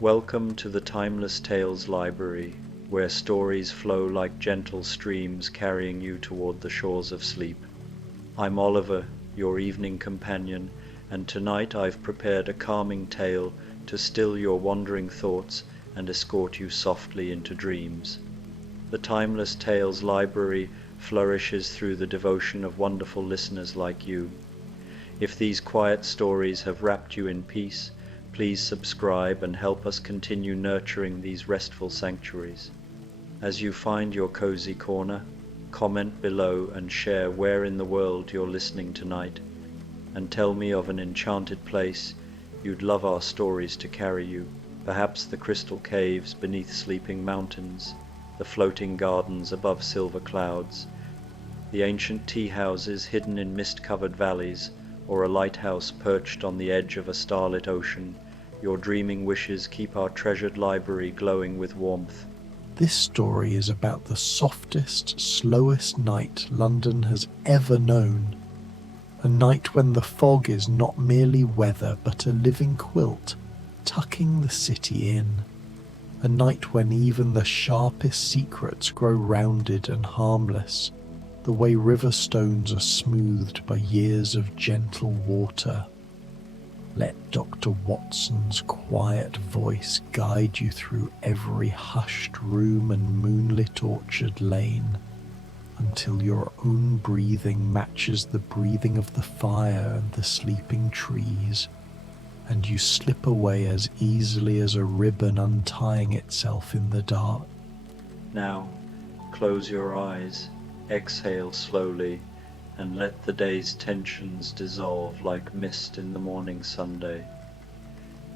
Welcome to the Timeless Tales Library, where stories flow like gentle streams carrying you toward the shores of sleep. I'm Oliver, your evening companion, and tonight I've prepared a calming tale to still your wandering thoughts and escort you softly into dreams. The Timeless Tales Library flourishes through the devotion of wonderful listeners like you. If these quiet stories have wrapped you in peace, please subscribe and help us continue nurturing these restful sanctuaries. As you find your cozy corner, comment below and share where in the world you're listening tonight, and tell me of an enchanted place you'd love our stories to carry you, perhaps the crystal caves beneath sleeping mountains, the floating gardens above silver clouds, the ancient tea houses hidden in mist-covered valleys, or a lighthouse perched on the edge of a starlit ocean. Your dreaming wishes keep our treasured library glowing with warmth. This story is about the softest, slowest night London has ever known. A night when the fog is not merely weather but a living quilt, tucking the city in. A night when even the sharpest secrets grow rounded and harmless, the way river stones are smoothed by years of gentle water. Let Dr. Watson's quiet voice guide you through every hushed room and moonlit orchard lane, until your own breathing matches the breathing of the fire and the sleeping trees, and you slip away as easily as a ribbon untying itself in the dark. Now, close your eyes, exhale slowly, and let the day's tensions dissolve like mist in the morning Sunday.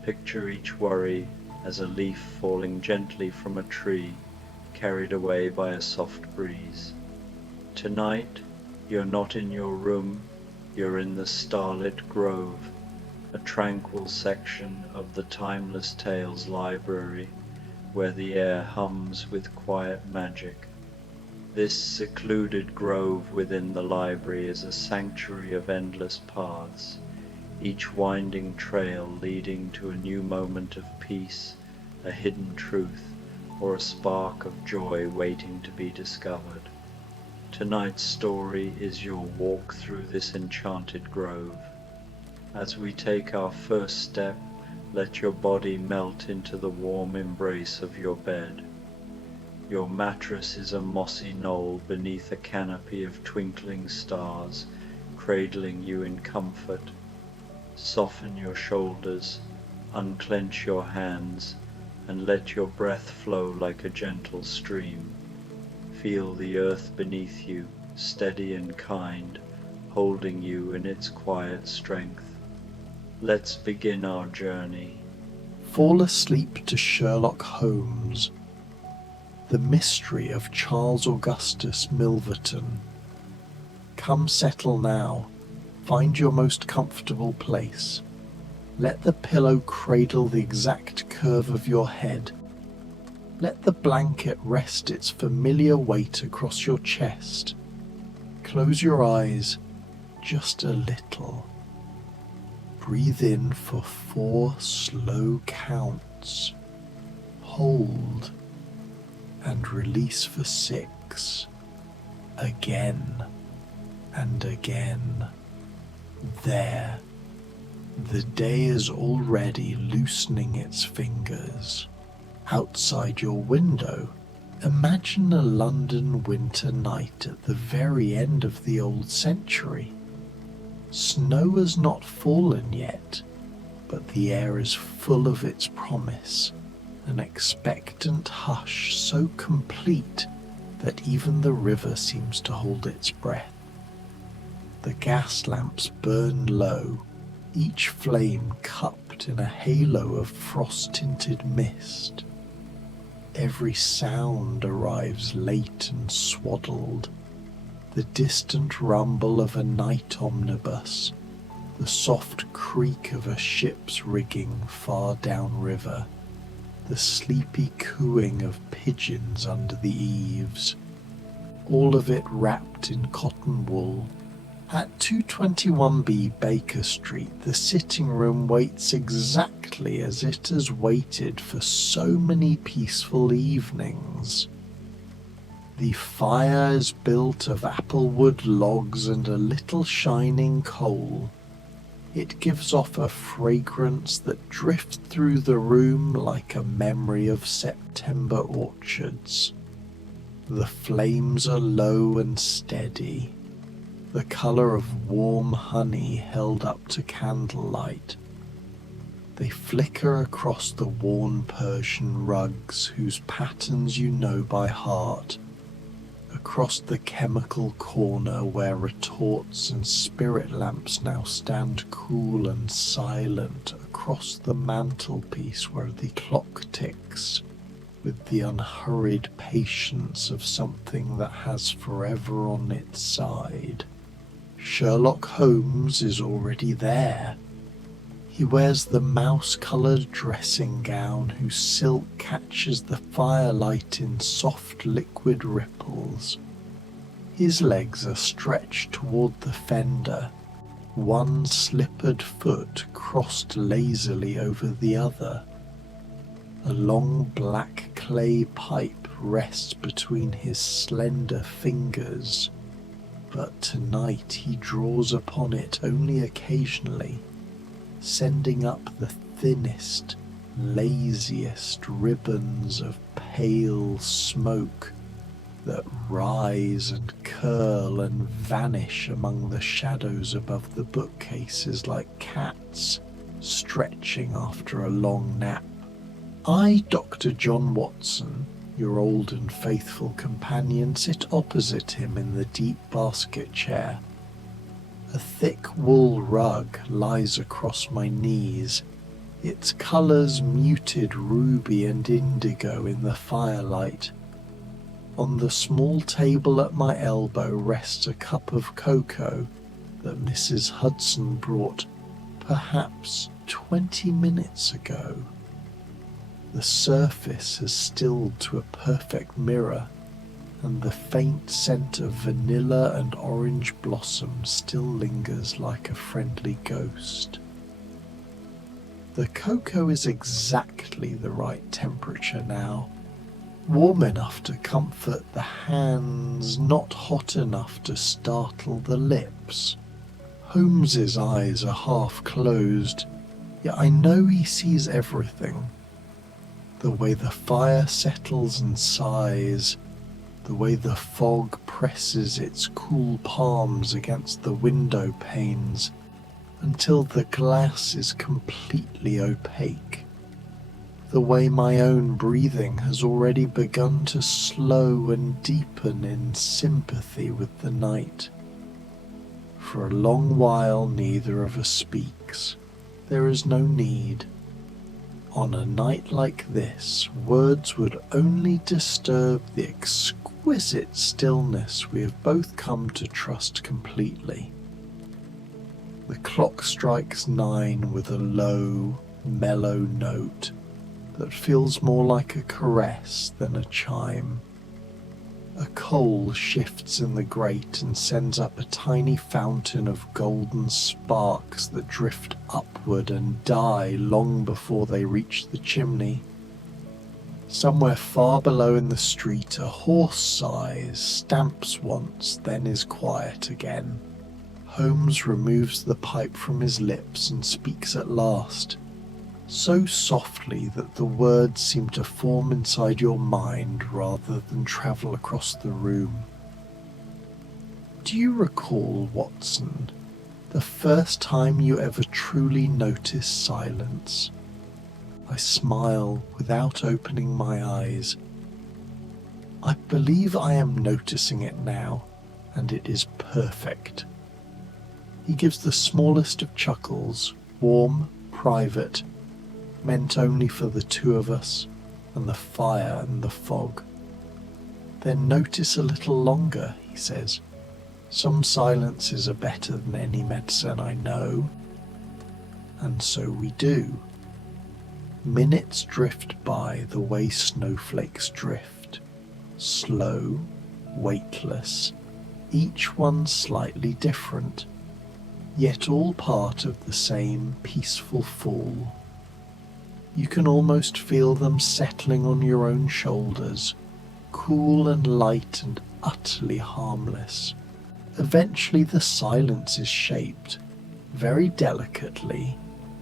Picture each worry as a leaf falling gently from a tree, carried away by a soft breeze. Tonight, you're not in your room, you're in the starlit grove, a tranquil section of the Timeless Tales Library, where the air hums with quiet magic. This secluded grove within the library is a sanctuary of endless paths, each winding trail leading to a new moment of peace, a hidden truth, or a spark of joy waiting to be discovered. Tonight's story is your walk through this enchanted grove. As we take our first step, let your body melt into the warm embrace of your bed. Your mattress is a mossy knoll beneath a canopy of twinkling stars, cradling you in comfort. Soften your shoulders, unclench your hands, and let your breath flow like a gentle stream. Feel the earth beneath you, steady and kind, holding you in its quiet strength. Let's begin our journey. Fall asleep to Sherlock Holmes, the mystery of Charles Augustus Milverton. Come settle now, find your most comfortable place. Let the pillow cradle the exact curve of your head. Let the blanket rest its familiar weight across your chest. Close your eyes just a little. Breathe in for 4 slow counts. Hold and release for 6. Again and again. There. The day is already loosening its fingers. Outside your window, imagine a London winter night at the very end of the old century. Snow has not fallen yet, but the air is full of its promise, an expectant hush so complete that even the river seems to hold its breath. The gas lamps burn low, each flame cupped in a halo of frost-tinted mist. Every sound arrives late and swaddled. The distant rumble of a night omnibus, the soft creak of a ship's rigging far downriver, the sleepy cooing of pigeons under the eaves, all of it wrapped in cotton wool, At 221B Baker Street, the sitting room waits exactly as it has waited for so many peaceful evenings. The fire is built of applewood logs and a little shining coal. It gives off a fragrance that drifts through the room like a memory of September orchards. The flames are low and steady, the colour of warm honey held up to candlelight. They flicker across the worn Persian rugs whose patterns you know by heart, across the chemical corner where retorts and spirit lamps now stand cool and silent, across the mantelpiece where the clock ticks with the unhurried patience of something that has forever on its side. Sherlock Holmes is already there. He wears the mouse-coloured dressing gown whose silk catches the firelight in soft liquid ripples. His legs are stretched toward the fender, one slippered foot crossed lazily over the other. A long black clay pipe rests between his slender fingers, but tonight he draws upon it only occasionally, sending up the thinnest, laziest ribbons of pale smoke that rise and curl and vanish among the shadows above the bookcases like cats stretching after a long nap. I, Dr. John Watson, your old and faithful companion, sit opposite him in the deep basket chair. A thick wool rug lies across my knees, its colours muted ruby and indigo in the firelight. On the small table at my elbow rests a cup of cocoa that Mrs. Hudson brought perhaps 20 minutes ago. The surface has stilled to a perfect mirror, and the faint scent of vanilla and orange blossom still lingers like a friendly ghost. The cocoa is exactly the right temperature now, warm enough to comfort the hands, not hot enough to startle the lips. Holmes's eyes are half closed, yet I know he sees everything. The way the fire settles and sighs, the way the fog presses its cool palms against the window panes until the glass is completely opaque, the way my own breathing has already begun to slow and deepen in sympathy with the night. For a long while neither of us speaks. There is no need. On a night like this, words would only disturb the exquisite stillness we have both come to trust completely. The clock strikes 9 with a low, mellow note that feels more like a caress than a chime. A coal shifts in the grate and sends up a tiny fountain of golden sparks that drift upward and die long before they reach the chimney. Somewhere far below in the street, a horse sighs, stamps once, then is quiet again. Holmes removes the pipe from his lips and speaks at last, so softly that the words seem to form inside your mind rather than travel across the room. Do you recall, Watson, the first time you ever truly noticed silence? I smile without opening my eyes. I believe I am noticing it now, and it is perfect. He gives the smallest of chuckles, warm, private, meant only for the two of us and the fire and the fog. Then notice a little longer, he says. Some silences are better than any medicine I know. And so we do. Minutes drift by the way snowflakes drift, slow, weightless, each one slightly different, yet all part of the same peaceful fall. You can almost feel them settling on your own shoulders, cool and light and utterly harmless. Eventually the silence is shaped, very delicately,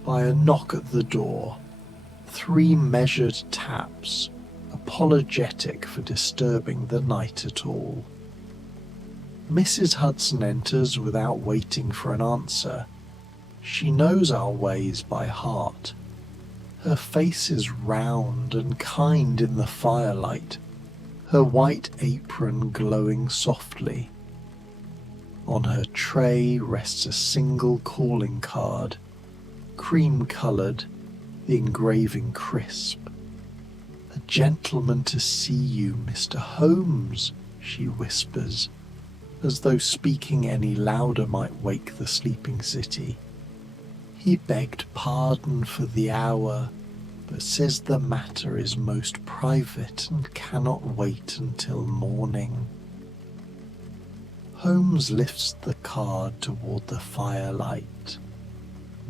by a knock at the door. 3 measured taps, apologetic for disturbing the night at all. Mrs. Hudson enters without waiting for an answer. She knows our ways by heart. Her face is round and kind in the firelight, her white apron glowing softly. On her tray rests a single calling card, cream-coloured, the engraving crisp. "A gentleman to see you, Mr. Holmes," she whispers, as though speaking any louder might wake the sleeping city. "He begged pardon for the hour, but says the matter is most private and cannot wait until morning." Holmes lifts the card toward the firelight.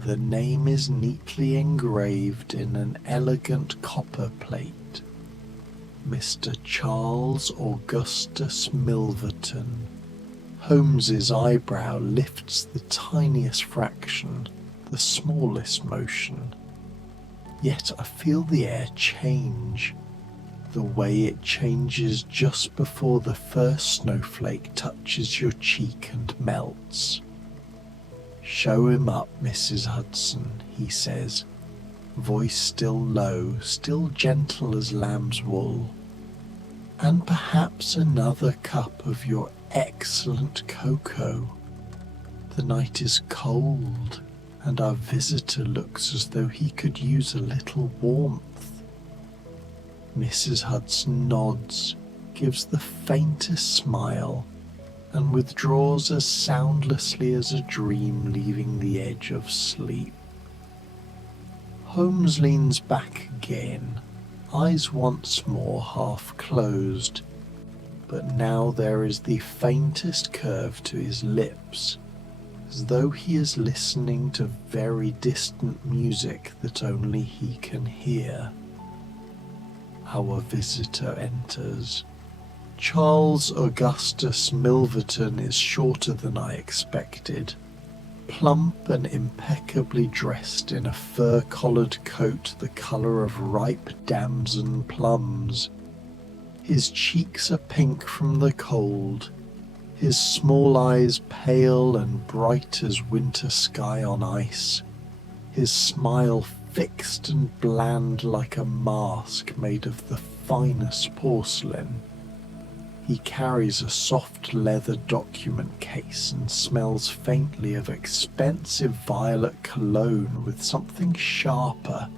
The name is neatly engraved in an elegant copper plate. Mr. Charles Augustus Milverton. Holmes's eyebrow lifts the tiniest fraction, the smallest motion. Yet I feel the air change, the way it changes just before the first snowflake touches your cheek and melts. "Show him up, Mrs. Hudson," he says, voice still low, still gentle as lamb's wool. "And perhaps another cup of your excellent cocoa. The night is cold, and our visitor looks as though he could use a little warmth." Mrs. Hudson nods, gives the faintest smile, and withdraws as soundlessly as a dream leaving the edge of sleep. Holmes leans back again, eyes once more half closed, but now there is the faintest curve to his lips, as though he is listening to very distant music that only he can hear. Our visitor enters. Charles Augustus Milverton is shorter than I expected, plump and impeccably dressed in a fur-collared coat the colour of ripe damson plums. His cheeks are pink from the cold, his small eyes pale and bright as winter sky on ice, his smile fixed and bland like a mask made of the finest porcelain. He carries a soft leather document case and smells faintly of expensive violet cologne with something sharper,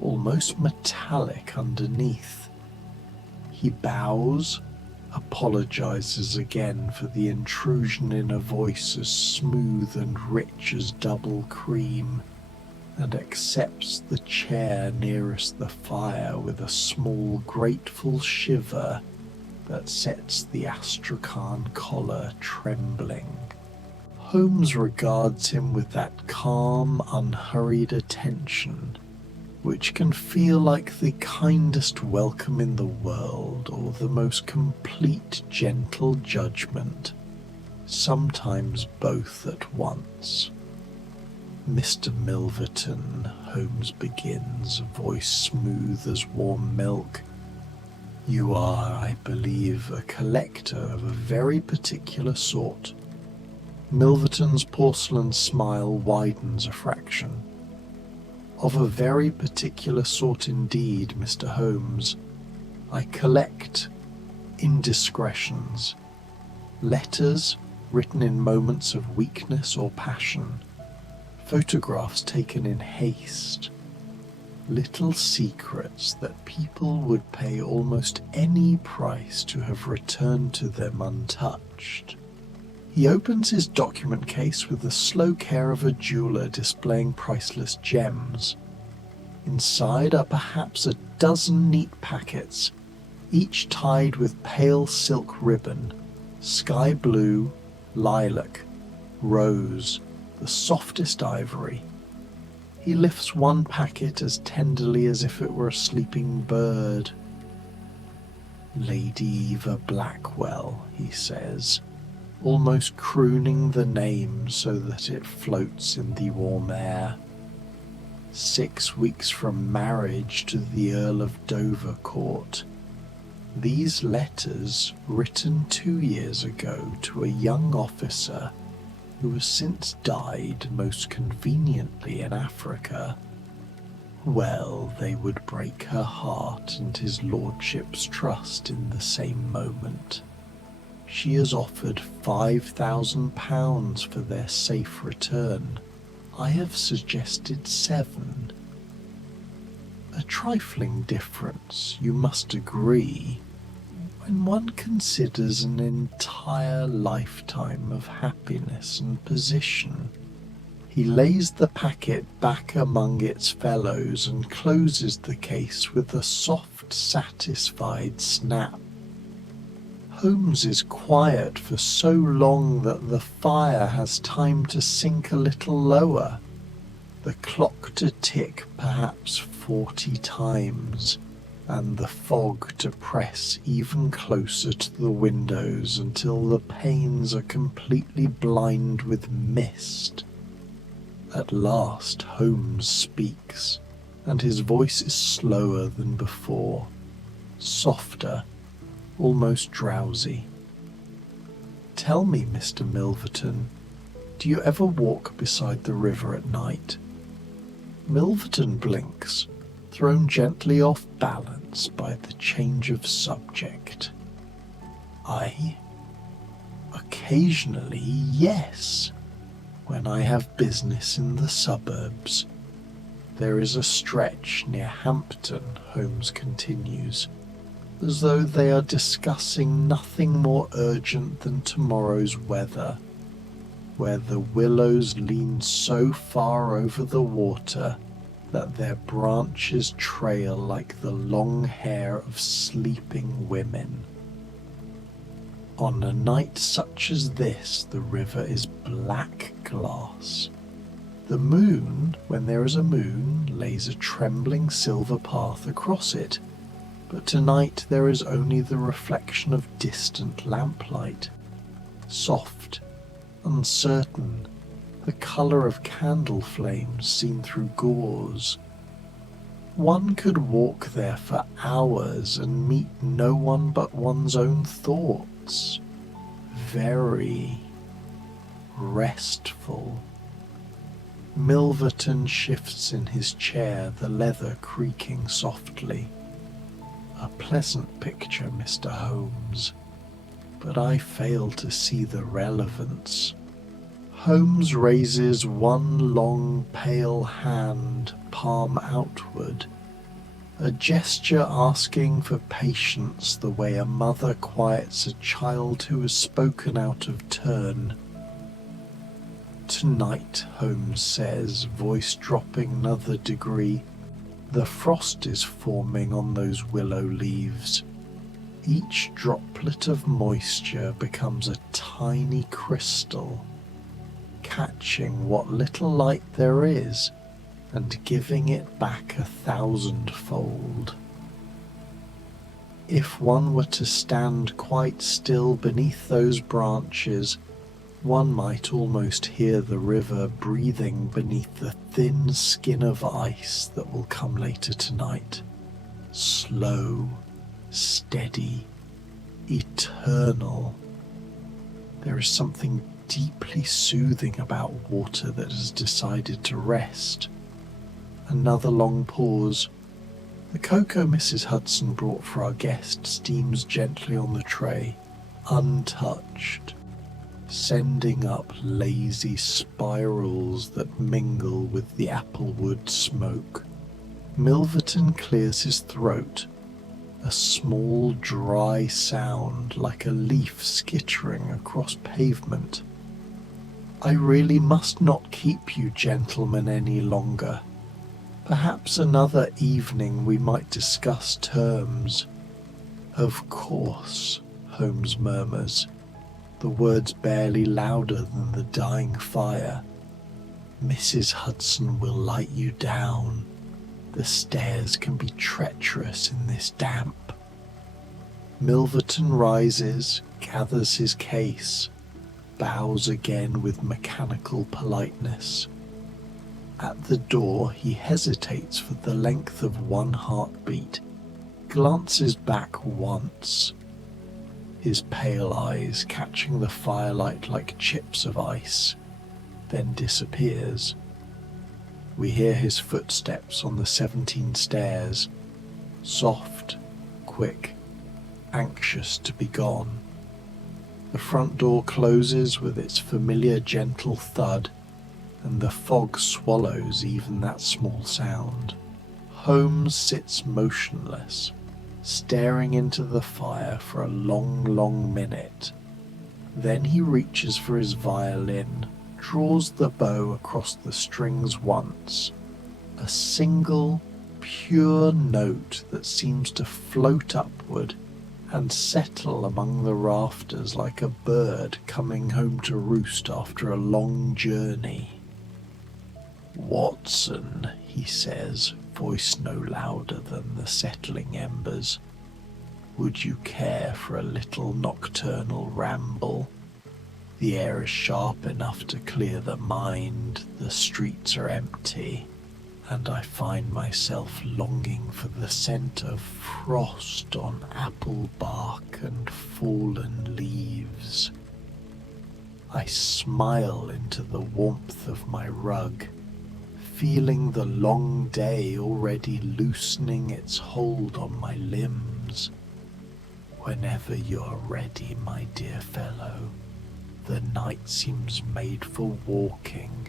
almost metallic underneath. He bows, apologizes again for the intrusion in a voice as smooth and rich as double cream, and accepts the chair nearest the fire with a small grateful shiver that sets the astrakhan collar trembling. Holmes regards him with that calm, unhurried attention which can feel like the kindest welcome in the world or the most complete gentle judgment, sometimes both at once. "Mr. Milverton," Holmes begins, voice smooth as warm milk, "you are, I believe, a collector of a very particular sort." Milverton's porcelain smile widens a fraction. "Of a very particular sort indeed, Mr. Holmes. I collect indiscretions, letters written in moments of weakness or passion, photographs taken in haste, little secrets that people would pay almost any price to have returned to them untouched." He opens his document case with the slow care of a jeweller displaying priceless gems. Inside are perhaps a dozen neat packets, each tied with pale silk ribbon, sky blue, lilac, rose, the softest ivory. He lifts one packet as tenderly as if it were a sleeping bird. Lady Eva Blackwell, he says, almost crooning the name so that it floats in the warm air. 6 weeks from marriage to the Earl of Dovercourt. These letters, written 2 years ago to a young officer who has since died most conveniently in Africa, well, they would break her heart and his lordship's trust in the same moment. She has offered £5,000 for their safe return. I have suggested 7. A trifling difference, you must agree, when one considers an entire lifetime of happiness and position. He lays the packet back among its fellows and closes the case with a soft, satisfied snap. Holmes is quiet for so long that the fire has time to sink a little lower, the clock to tick perhaps 40 times, and the fog to press even closer to the windows until the panes are completely blind with mist. At last Holmes speaks, and his voice is slower than before, softer, almost drowsy. Tell me, Mr. Milverton, do you ever walk beside the river at night? Milverton blinks, thrown gently off balance by the change of subject. Occasionally, yes, when I have business in the suburbs. There is a stretch near Hampton, Holmes continues, as though they are discussing nothing more urgent than tomorrow's weather, where the willows lean so far over the water that their branches trail like the long hair of sleeping women. On a night such as this, the river is black glass. The moon, when there is a moon, lays a trembling silver path across it, but tonight there is only the reflection of distant lamplight, soft, uncertain, the colour of candle flames seen through gauze. One could walk there for hours and meet no one but one's own thoughts. Very restful. Milverton shifts in his chair, the leather creaking softly. A pleasant picture, Mr. Holmes, but I fail to see the relevance. Holmes raises one long, pale hand, palm outward, a gesture asking for patience the way a mother quiets a child who has spoken out of turn. Tonight, Holmes says, voice dropping another degree, the frost is forming on those willow leaves. Each droplet of moisture becomes a tiny crystal, catching what little light there is and giving it back 1,000-fold. If one were to stand quite still beneath those branches, one might almost hear the river breathing beneath the thin skin of ice that will come later tonight. Slow, steady, eternal. There is something deeply soothing about water that has decided to rest. Another long pause. The cocoa Mrs. Hudson brought for our guest steams gently on the tray, untouched, sending up lazy spirals that mingle with the applewood smoke. Milverton clears his throat, a small dry sound like a leaf skittering across pavement. I really must not keep you gentlemen any longer. Perhaps another evening we might discuss terms. Of course, Holmes murmurs. the words barely louder than the dying fire. "Mrs. Hudson will light you down. The stairs can be treacherous in this damp." Milverton rises, gathers his case, bows again with mechanical politeness. At the door he hesitates for the length of one heartbeat, glances back once, his pale eyes catching the firelight like chips of ice, then disappears. We hear his footsteps on the 17 stairs, soft, quick, anxious to be gone. The front door closes with its familiar gentle thud, and the fog swallows even that small sound. Holmes sits motionless, staring into the fire for a long, long minute. Then he reaches for his violin, draws the bow across the strings once. A single, pure note that seems to float upward and settle among the rafters like a bird coming home to roost after a long journey. "Watson," he says, voice no louder than the settling embers, "would you care for a little nocturnal ramble? The air is sharp enough to clear the mind, the streets are empty, and I find myself longing for the scent of frost on apple bark and fallen leaves." I smile into the warmth of my rug, feeling the long day already loosening its hold on my limbs. "Whenever you're ready, my dear fellow. The night seems made for walking."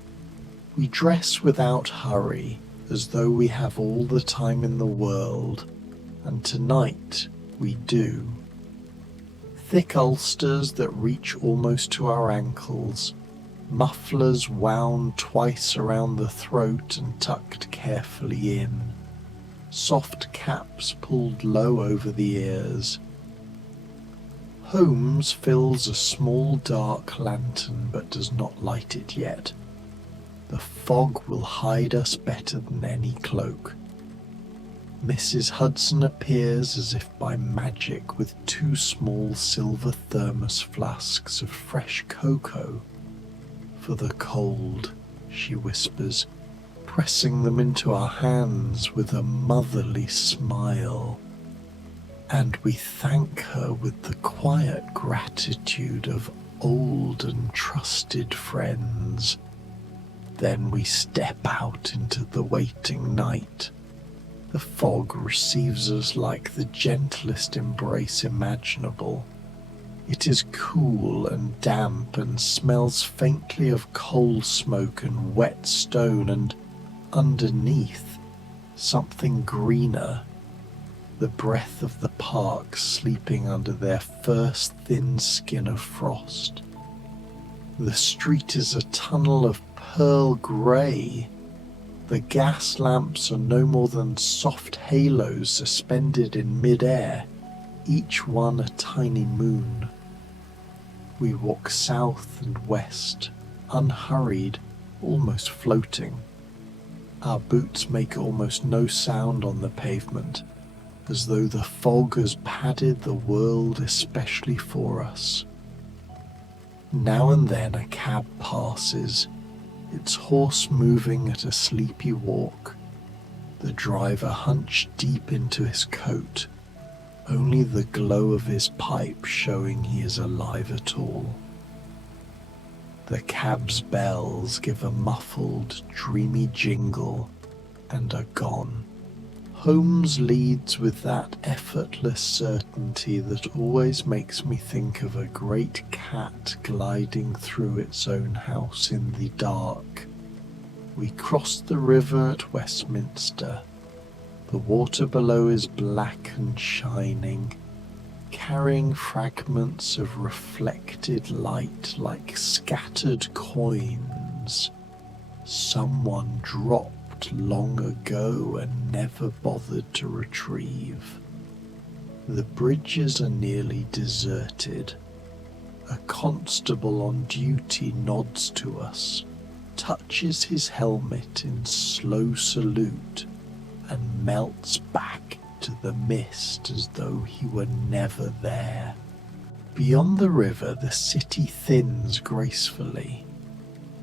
We dress without hurry, as though we have all the time in the world, and tonight we do. Thick ulsters that reach almost to our ankles, mufflers wound twice around the throat and tucked carefully in, soft caps pulled low over the ears. Holmes fills a small dark lantern but does not light it yet. The fog will hide us better than any cloak. Mrs. Hudson appears as if by magic with 2 small silver thermos flasks of fresh cocoa. "For the cold," she whispers, pressing them into our hands with a motherly smile. And we thank her with the quiet gratitude of old and trusted friends. Then we step out into the waiting night. The fog receives us like the gentlest embrace imaginable. It is cool and damp and smells faintly of coal smoke and wet stone, and underneath, something greener, the breath of the park sleeping under their first thin skin of frost. The street is a tunnel of pearl grey. The gas lamps are no more than soft halos suspended in mid-air, each one a tiny moon. We walk south and west, unhurried, almost floating. Our boots make almost no sound on the pavement, as though the fog has padded the world especially for us. Now and then a cab passes, its horse moving at a sleepy walk, the driver hunched deep into his coat, only the glow of his pipe showing he is alive at all. The cab's bells give a muffled, dreamy jingle and are gone. Holmes leads with that effortless certainty that always makes me think of a great cat gliding through its own house in the dark. We cross the river at Westminster. The water below is black and shining, carrying fragments of reflected light like scattered coins. Someone dropped long ago and never bothered to retrieve. The bridges are nearly deserted. A constable on duty nods to us, touches his helmet in slow salute, and melts back to the mist as though he were never there. Beyond the river, the city thins gracefully.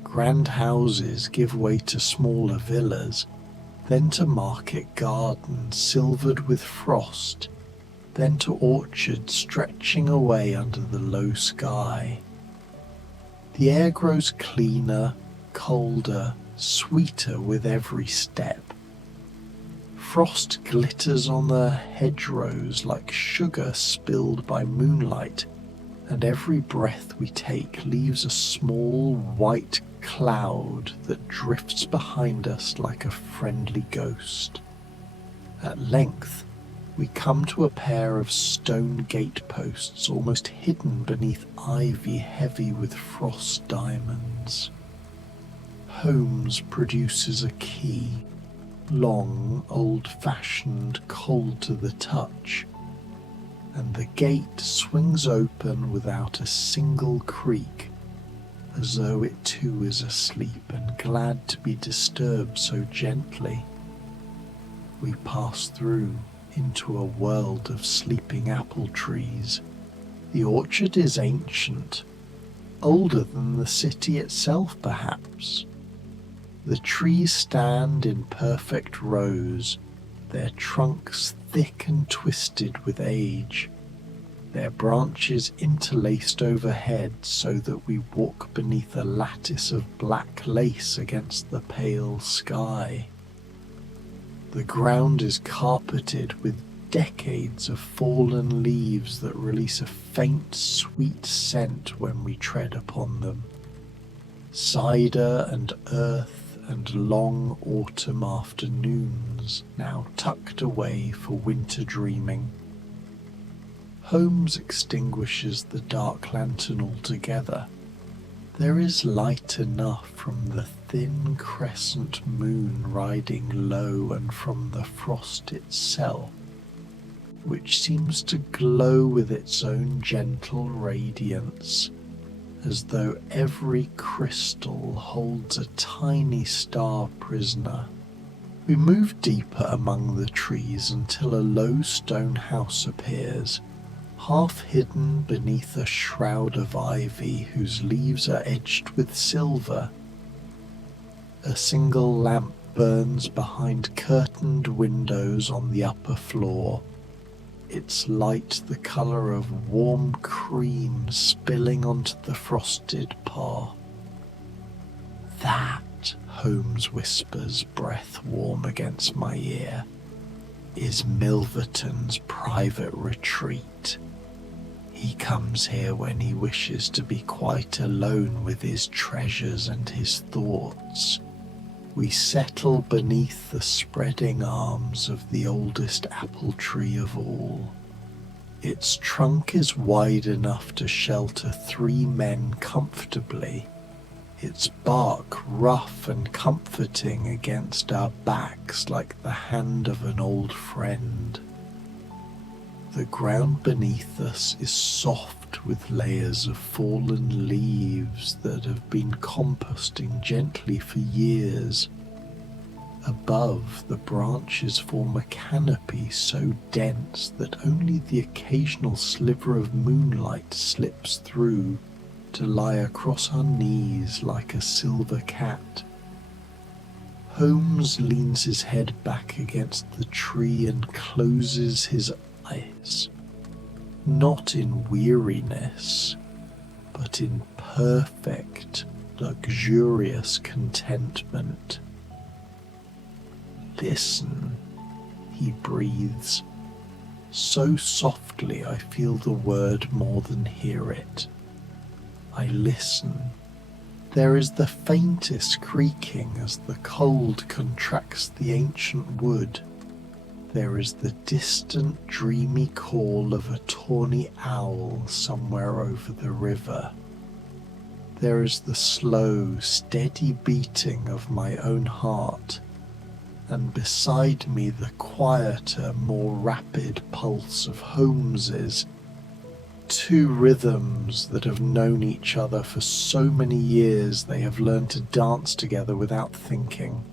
Grand houses give way to smaller villas, then to market gardens silvered with frost, then to orchards stretching away under the low sky. The air grows cleaner, colder, sweeter with every step. Frost glitters on the hedgerows like sugar spilled by moonlight, and every breath we take leaves a small white cloud that drifts behind us like a friendly ghost. At length, we come to a pair of stone gateposts almost hidden beneath ivy heavy with frost diamonds. Holmes produces a key, long, old-fashioned, cold to the touch, and the gate swings open without a single creak, as though it too is asleep and glad to be disturbed so gently. We pass through into a world of sleeping apple trees. The orchard is ancient, older than the city itself perhaps. The trees stand in perfect rows, their trunks thick and twisted with age, their branches interlaced overhead so that we walk beneath a lattice of black lace against the pale sky. The ground is carpeted with decades of fallen leaves that release a faint, sweet scent when we tread upon them. Cider and earth and long autumn afternoons now tucked away for winter dreaming. Holmes extinguishes the dark lantern altogether. There is light enough from the thin crescent moon riding low and from the frost itself, which seems to glow with its own gentle radiance, as though every crystal holds a tiny star prisoner. We move deeper among the trees until a low stone house appears, half hidden beneath a shroud of ivy whose leaves are edged with silver. A single lamp burns behind curtained windows on the upper floor, its light the colour of warm cream spilling onto the frosted path. That, Holmes whispers, breath warm against my ear, is Milverton's private retreat. He comes here when he wishes to be quite alone with his treasures and his thoughts. We settle beneath the spreading arms of the oldest apple tree of all. Its trunk is wide enough to shelter 3 men comfortably, its bark rough and comforting against our backs like the hand of an old friend. The ground beneath us is soft with layers of fallen leaves that have been composting gently for years. Above, the branches form a canopy so dense that only the occasional sliver of moonlight slips through to lie across our knees like a silver cat. Holmes leans his head back against the tree and closes his eyes, not in weariness, but in perfect, luxurious contentment. Listen, he breathes, so softly I feel the word more than hear it. I listen. There is the faintest creaking as the cold contracts the ancient wood. There is the distant, dreamy call of a tawny owl somewhere over the river. There is the slow, steady beating of my own heart, and beside me the quieter, more rapid pulse of Holmes's. two rhythms that have known each other for so many years they have learned to dance together without thinking.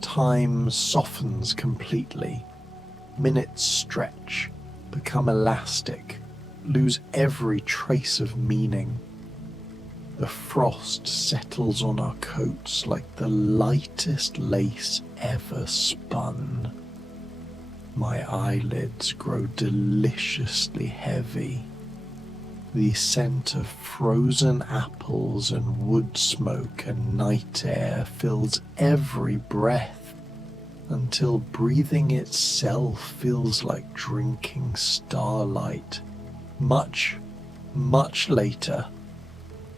Time softens completely. Minutes stretch, become elastic, lose every trace of meaning. The frost settles on our coats like the lightest lace ever spun. My eyelids grow deliciously heavy. The scent of frozen apples and wood smoke and night air fills every breath until breathing itself feels like drinking starlight. Much, much later.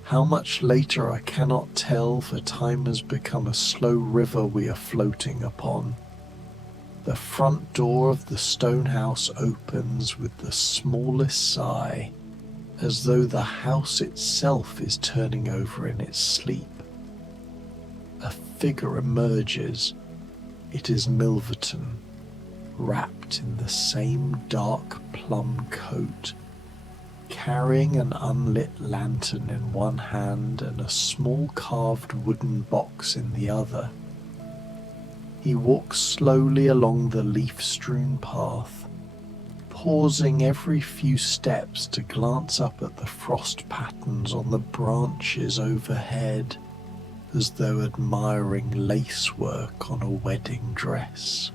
How much later I cannot tell, for time has become a slow river we are floating upon. The front door of the stone house opens with the smallest sigh, as though the house itself is turning over in its sleep. A figure emerges. It is Milverton, wrapped in the same dark plum coat, carrying an unlit lantern in one hand and a small carved wooden box in the other. He walks slowly along the leaf-strewn path, pausing every few steps to glance up at the frost patterns on the branches overhead, as though admiring lacework on a wedding dress.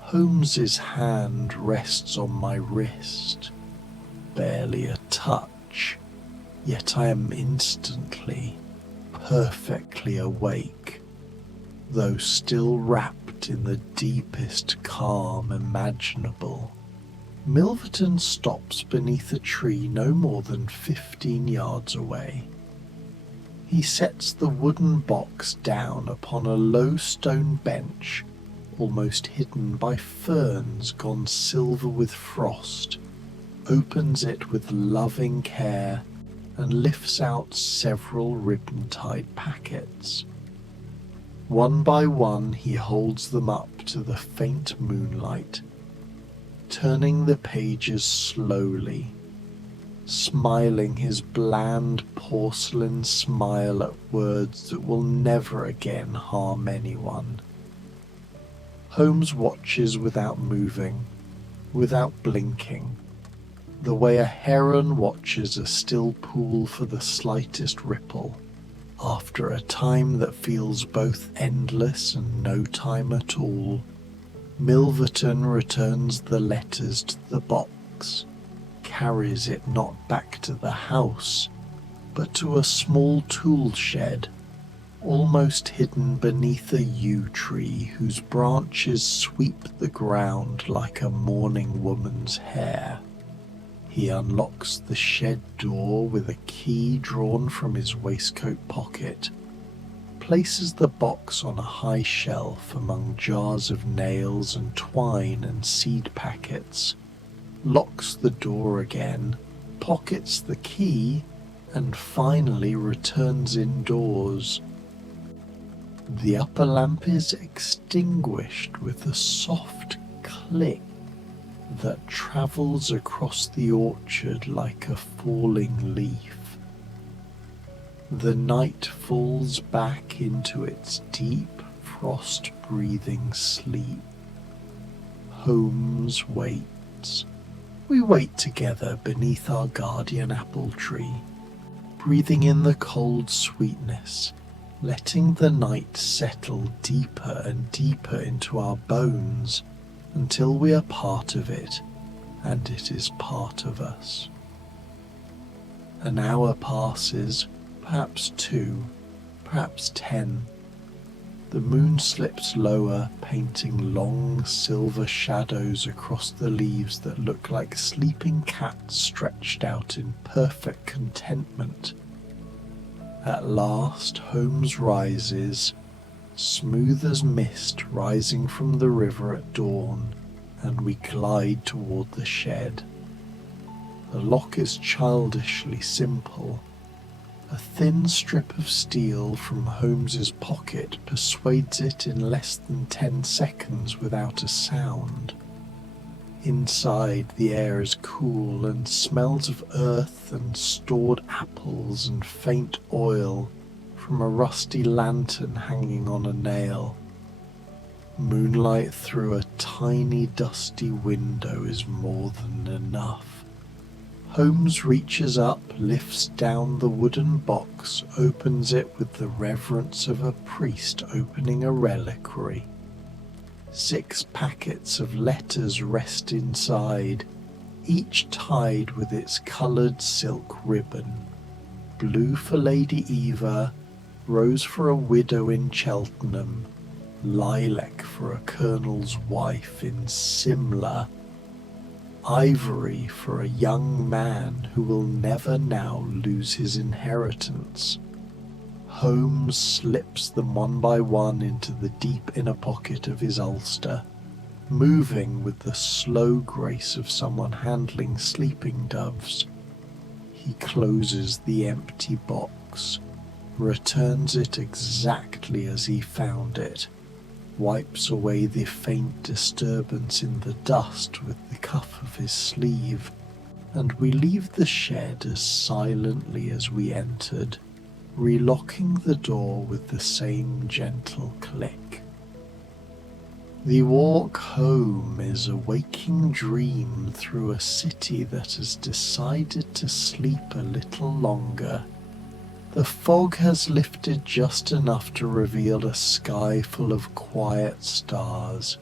Holmes's hand rests on my wrist, barely a touch, yet I am instantly, perfectly awake, though still wrapped in the deepest calm imaginable. Milverton stops beneath a tree no more than 15 yards away. He sets the wooden box down upon a low stone bench, almost hidden by ferns gone silver with frost, opens it with loving care, and lifts out several ribbon-tied packets. One by one he holds them up to the faint moonlight, turning the pages slowly, smiling his bland porcelain smile at words that will never again harm anyone. Holmes watches without moving, without blinking, the way a heron watches a still pool for the slightest ripple, after a time that feels both endless and no time at all. Milverton returns the letters to the box, carries it not back to the house, but to a small tool shed, almost hidden beneath a yew tree whose branches sweep the ground like a mourning woman's hair. He unlocks the shed door with a key drawn from his waistcoat pocket, places the box on a high shelf among jars of nails and twine and seed packets, locks the door again, pockets the key, and finally returns indoors. The upper lamp is extinguished with a soft click that travels across the orchard like a falling leaf. The night falls back into its deep, frost-breathing sleep. Holmes waits. We wait together beneath our guardian apple tree, breathing in the cold sweetness, letting the night settle deeper and deeper into our bones until we are part of it and it is part of us. An hour passes, perhaps 2, perhaps 10. The moon slips lower, painting long silver shadows across the leaves that look like sleeping cats stretched out in perfect contentment. At last Holmes rises, smooth as mist rising from the river at dawn, and we glide toward the shed. The lock is childishly simple. A thin strip of steel from Holmes's pocket persuades it in less than 10 seconds without a sound. Inside, the air is cool and smells of earth and stored apples and faint oil from a rusty lantern hanging on a nail. Moonlight through a tiny dusty window is more than enough. Holmes reaches up, lifts down the wooden box, opens it with the reverence of a priest opening a reliquary. 6 packets of letters rest inside, each tied with its coloured silk ribbon. Blue for Lady Eva, rose for a widow in Cheltenham, lilac for a colonel's wife in Simla, ivory for a young man who will never now lose his inheritance. Holmes slips them one by one into the deep inner pocket of his ulster, moving with the slow grace of someone handling sleeping doves. He closes the empty box, returns it exactly as he found it, wipes away the faint disturbance in the dust with the cuff of his sleeve, and we leave the shed as silently as we entered, relocking the door with the same gentle click. The walk home is a waking dream through a city that has decided to sleep a little longer. The fog has lifted just enough to reveal a sky full of quiet stars,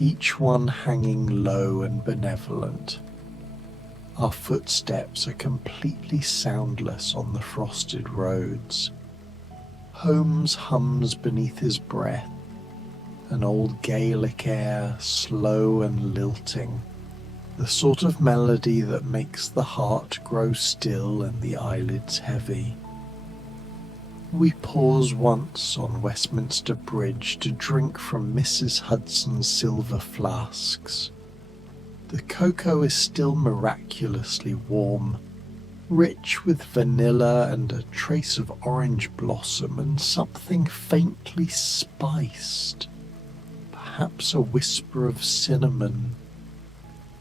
each one hanging low and benevolent. Our footsteps are completely soundless on the frosted roads. Holmes hums beneath his breath, an old Gaelic air, slow and lilting, the sort of melody that makes the heart grow still and the eyelids heavy. We pause once on Westminster Bridge to drink from Mrs. Hudson's silver flasks. The cocoa is still miraculously warm, rich with vanilla and a trace of orange blossom and something faintly spiced, perhaps a whisper of cinnamon.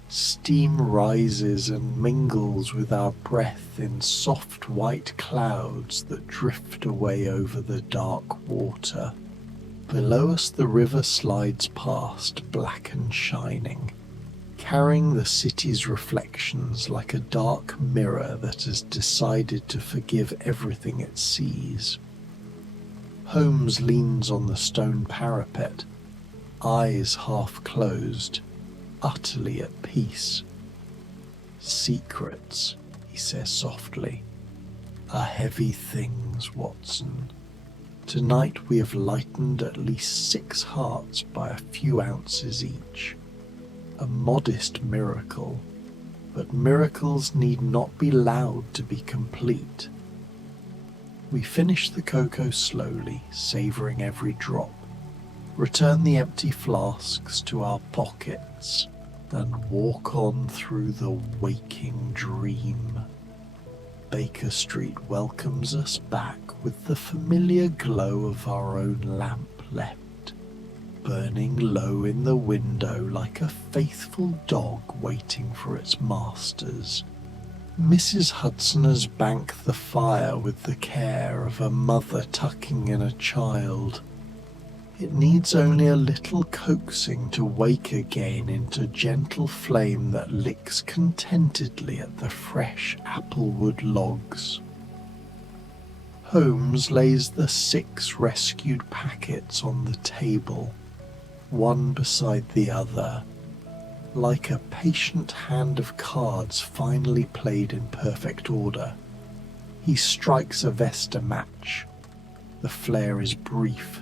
Steam rises and mingles with our breath in soft white clouds that drift away over the dark water. Below us the river slides past, black and shining, carrying the city's reflections like a dark mirror that has decided to forgive everything it sees. Holmes leans on the stone parapet, eyes half closed, utterly at peace. "Secrets," he says softly, "are heavy things, Watson. Tonight we have lightened at least 6 hearts by a few ounces each. A modest miracle, but miracles need not be loud to be complete." We finish the cocoa slowly, savouring every drop, return the empty flasks to our pockets, and walk on through the waking dream. Baker Street welcomes us back with the familiar glow of our own lamp left, burning low in the window like a faithful dog waiting for its masters. Mrs. Hudson has banked the fire with the care of a mother tucking in a child. It needs only a little coaxing to wake again into gentle flame that licks contentedly at the fresh applewood logs. Holmes lays the 6 rescued packets on the table, one beside the other, like a patient hand of cards finally played in perfect order. He strikes a Vesta match. The flare is brief,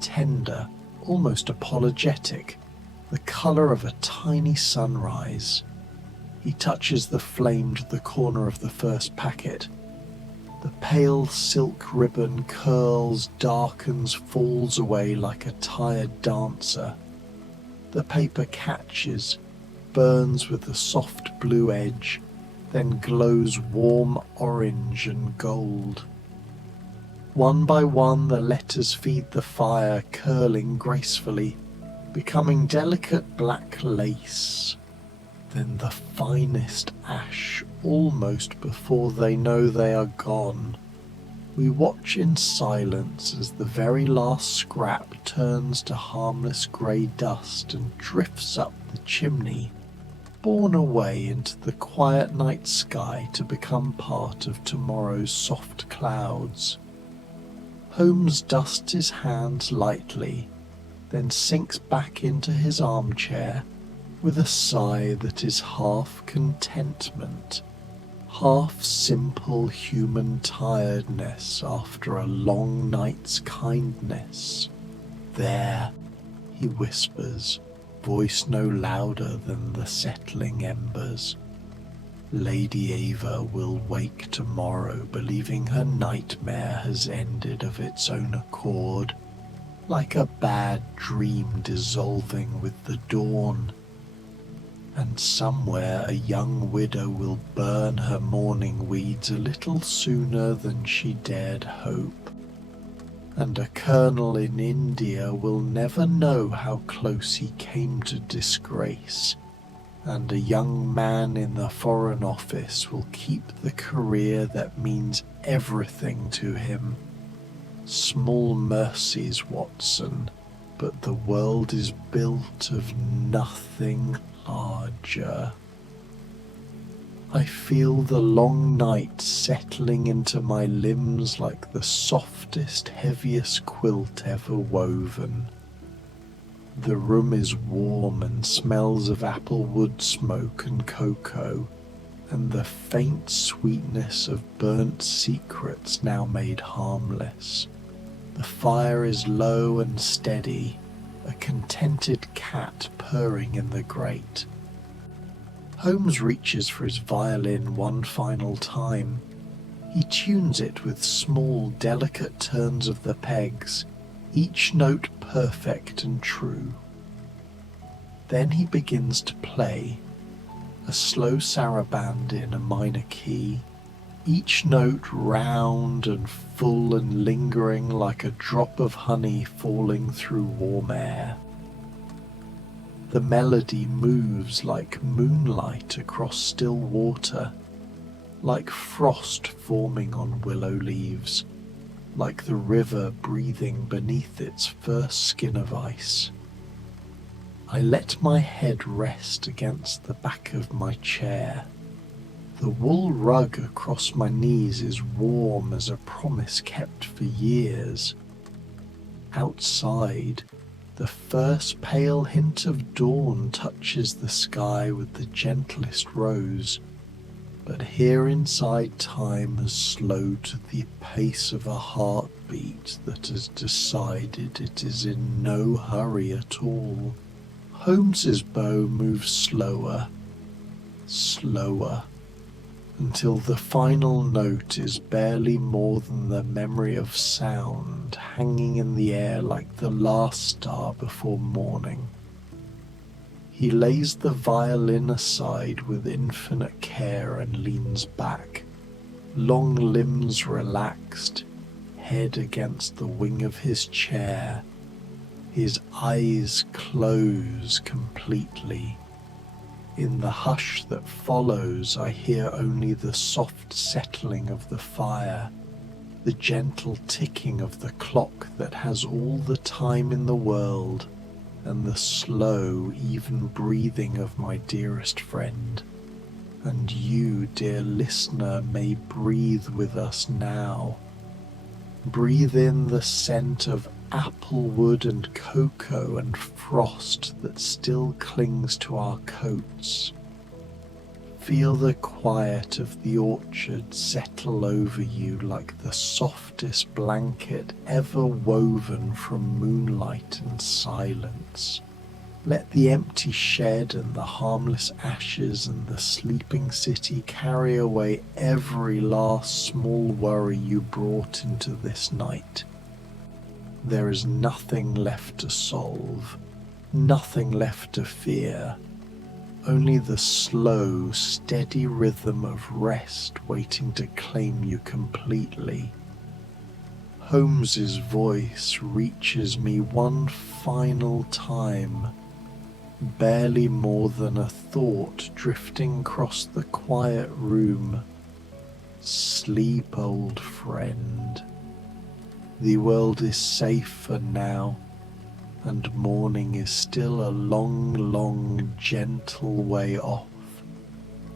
tender, almost apologetic, the colour of a tiny sunrise. He touches the flame to the corner of the first packet. The pale silk ribbon curls, darkens, falls away like a tired dancer. The paper catches, burns with a soft blue edge, then glows warm orange and gold. One by one the letters feed the fire, curling gracefully, becoming delicate black lace. then the finest ash almost before they know they are gone. We watch in silence as the very last scrap turns to harmless grey dust and drifts up the chimney, borne away into the quiet night sky to become part of tomorrow's soft clouds. Holmes dusts his hands lightly, then sinks back into his armchair with a sigh that is half contentment, half simple human tiredness after a long night's kindness. "There," he whispers, voice no louder than the settling embers. "Lady Ava will wake tomorrow believing her nightmare has ended of its own accord, like a bad dream dissolving with the dawn. And somewhere a young widow will burn her mourning weeds a little sooner than she dared hope. And a colonel in India will never know how close he came to disgrace. And a young man in the Foreign Office will keep the career that means everything to him. Small mercies, Watson, but the world is built of nothing larger." I feel the long night settling into my limbs like the softest, heaviest quilt ever woven. The room is warm and smells of applewood smoke and cocoa, and the faint sweetness of burnt secrets now made harmless. The fire is low and steady, a contented cat purring in the grate. Holmes reaches for his violin one final time. He tunes it with small, delicate turns of the pegs, each note perfect and true. Then he begins to play, a slow saraband in a minor key, each note round and full and lingering like a drop of honey falling through warm air. The melody moves like moonlight across still water, like frost forming on willow leaves, like the river breathing beneath its first skin of ice. I let my head rest against the back of my chair. The wool rug across my knees is warm as a promise kept for years. Outside, the first pale hint of dawn touches the sky with the gentlest rose, but here inside time has slowed to the pace of a heartbeat that has decided it is in no hurry at all. Holmes's bow moves slower, slower, until the final note is barely more than the memory of sound hanging in the air like the last star before morning. He lays the violin aside with infinite care and leans back, long limbs relaxed, head against the wing of his chair. His eyes close completely. In the hush that follows, I hear only the soft settling of the fire, the gentle ticking of the clock that has all the time in the world, and the slow, even breathing of my dearest friend. And you, dear listener, may breathe with us now. Breathe in the scent of applewood and cocoa and frost that still clings to our coats. Feel the quiet of the orchard settle over you like the softest blanket ever woven from moonlight and silence. Let the empty shed and the harmless ashes and the sleeping city carry away every last small worry you brought into this night. There is nothing left to solve, nothing left to fear, only the slow, steady rhythm of rest waiting to claim you completely. Holmes's voice reaches me one final time. barely more than a thought drifting across the quiet room. Sleep, old friend. The world is safer now, and morning is still a long, long, gentle way off.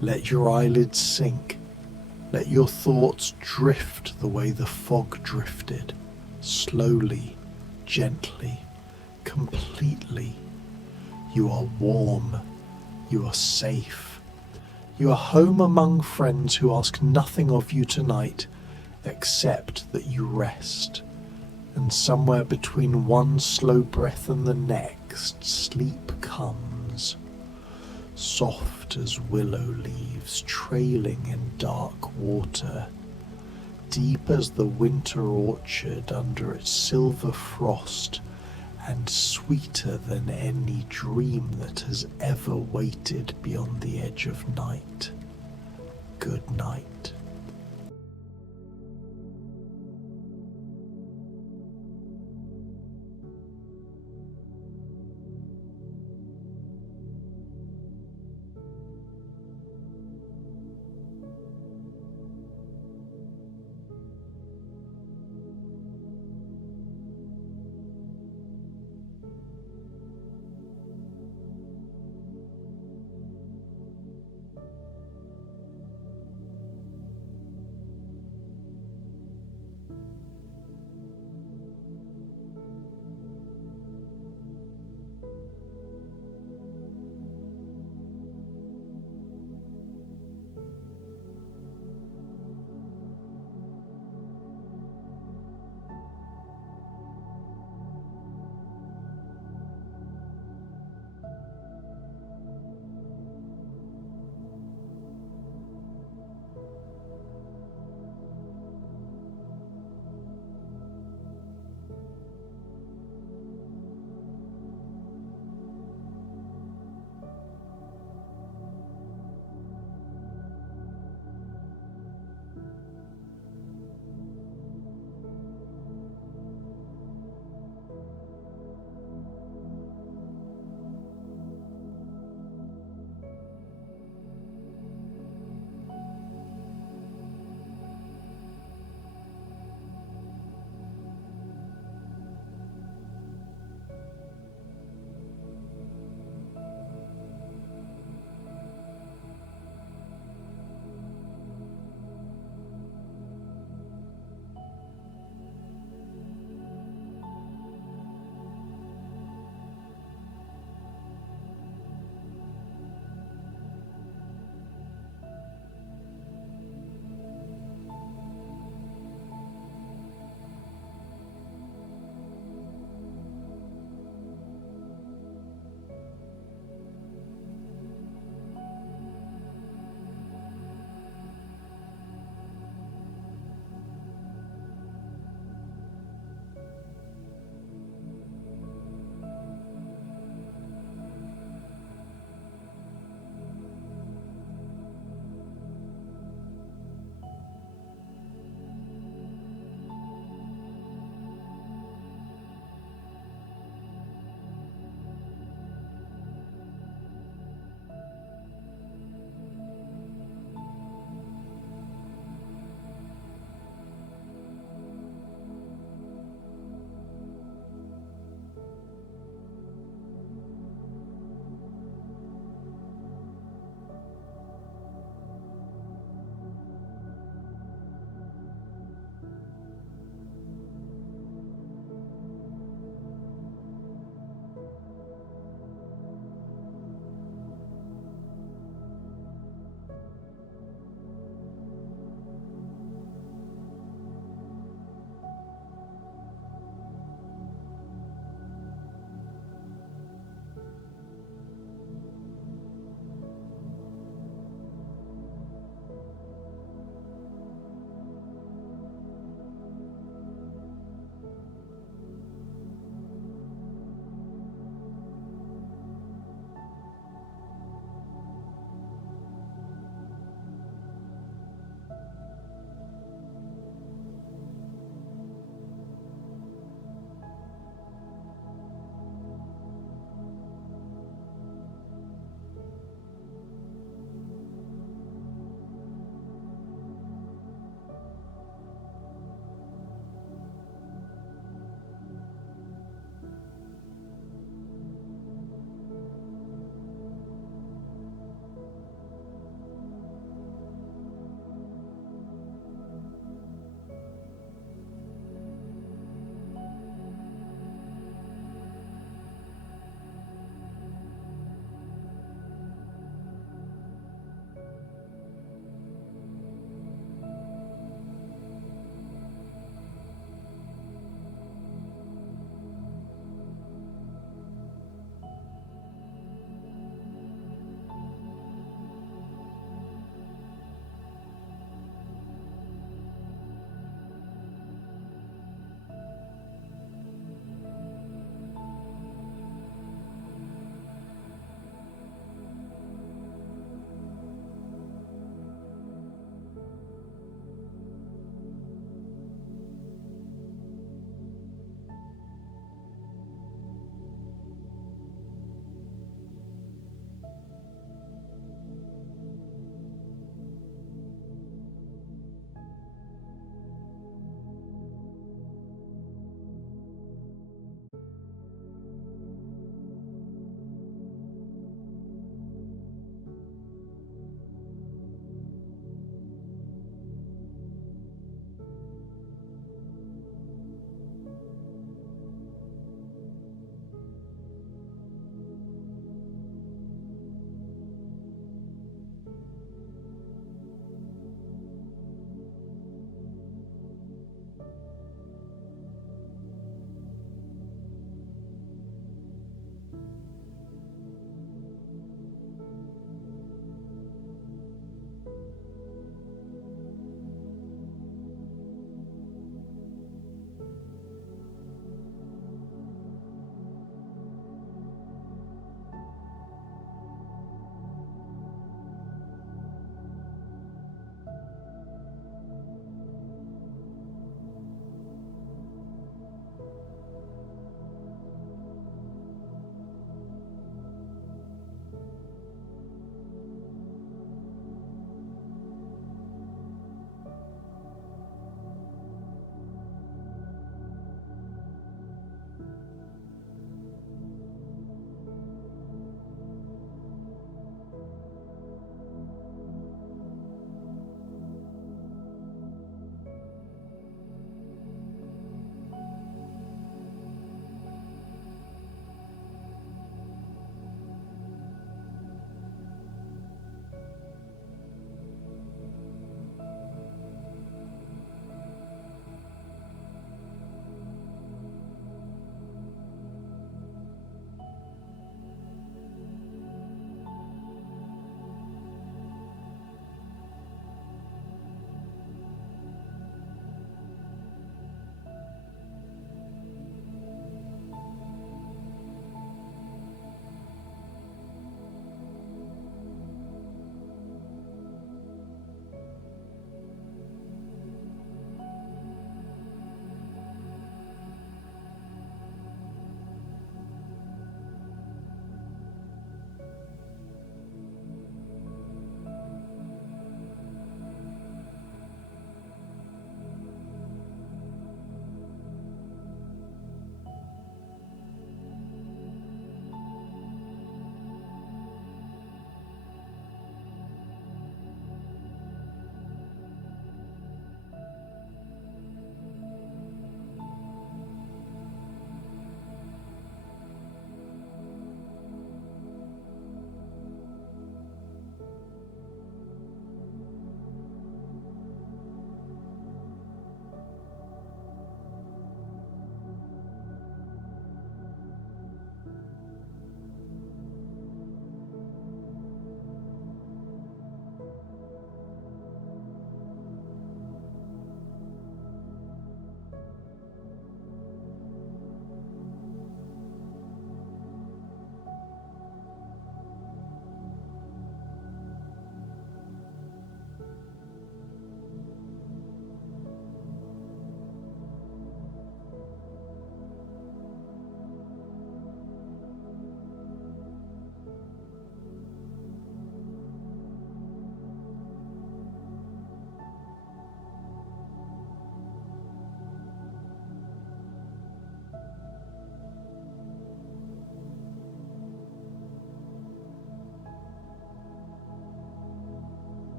Let your eyelids sink. Let your thoughts drift the way the fog drifted, slowly, gently, completely. You are warm. You are safe. You are home among friends who ask nothing of you tonight except that you rest. And somewhere between one slow breath and the next, sleep comes, soft as willow leaves trailing in dark water, deep as the winter orchard under its silver frost, and sweeter than any dream that has ever waited beyond the edge of night. Good night.